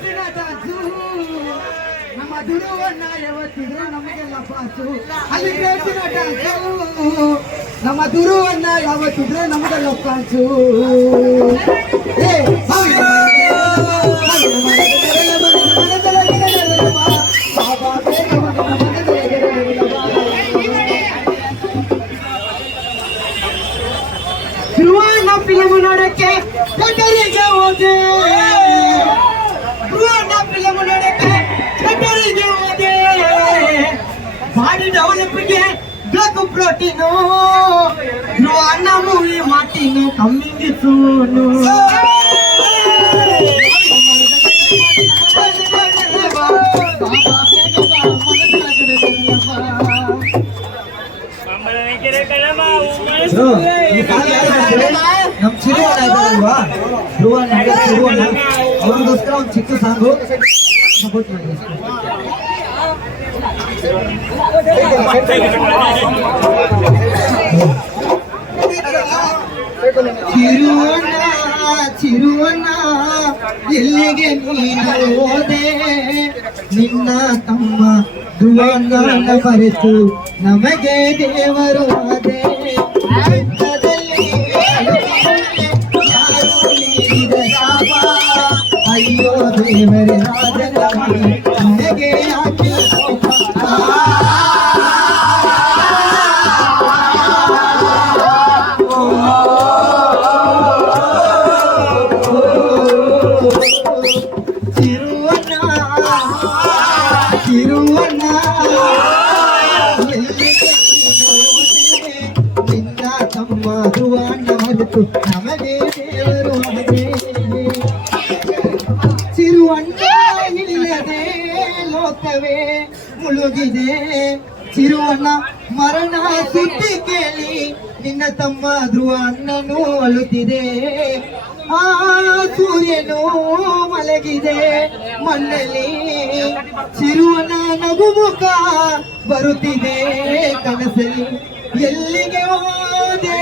Dance ನಮ್ಮ ದುಡುವನ್ನ ಯಾವತ್ತಿದ್ರು ನಮಗೆಲ್ಲ pass. ಅಲ್ಲಿ ಡ್ಯಾನ್ಸು ನಮ್ಮ ದುರುವನ್ನ ಯಾವತ್ತಿದ್ರು ನಮಗೆಲ್ಲ ಪಾಸು. ಏ, ನಮ್ಮ ಬಾ. ಧ್ರುವನ ಫಿಲ್ಮ್ ನೋಡಕ್ಕೆ ಹೋದೆ ಬಾಡಿ ಡೆವಲಪ್ಗೆ ಬೇಕು ಪ್ರೋಟೀನು. ಧ್ರುವನ ಮೂವಿ ಮಾಡ್ತೀನಿ ಕಮ್ಮಿಂಗ್ ಸೂನು. ನಮ್ ಅವ್ರಿಗೋಸ್ಕರ ಒಂದು ಚಿಕ್ಕ ಸಾಂಗು. ಸಪೋರ್ಟ್ ಮಾಡಿ ಚಿರುವಣ್ಣ ಚಿರುವಣ್ಣ ಎಲ್ಲಿಗೆ ನೀನು ಹೋದೆ ನಿನ್ನ ತಮ್ಮ ಧ್ರುವಣ್ಣ ಬರೆತು ನಮಗೆ ದೇವರು ಅದೇ ಬೆಟ್ಟದಲ್ಲಿ ಯಾರು ನೀಡಿದ ಶಾಪ ಅಯ್ಯೋ ದೇವರೇ ರಾಜನ ನನಗೆ ಯಾಕೆ நமதே தேவருவானே திருவண்ணாயிலே லோக்கவே முழுகிதே திருவண்ணா மரண சுத்தி கேளி ನಿನ್ನ ತಮ್ಮ ಧ್ರುವ ಅಣ್ಣನು ಅಳುತ್ತಿದೆ ಆ ಸೂರ್ಯನು ಮಲಗಿದೆ. ಮಣ್ಣಲ್ಲಿ ಚಿರುವನ ನಗುಮುಖ ಬರುತ್ತಿದೆ ಕನಸಲ್ಲಿ. ಎಲ್ಲಿಗೆ ಹೋದೆ?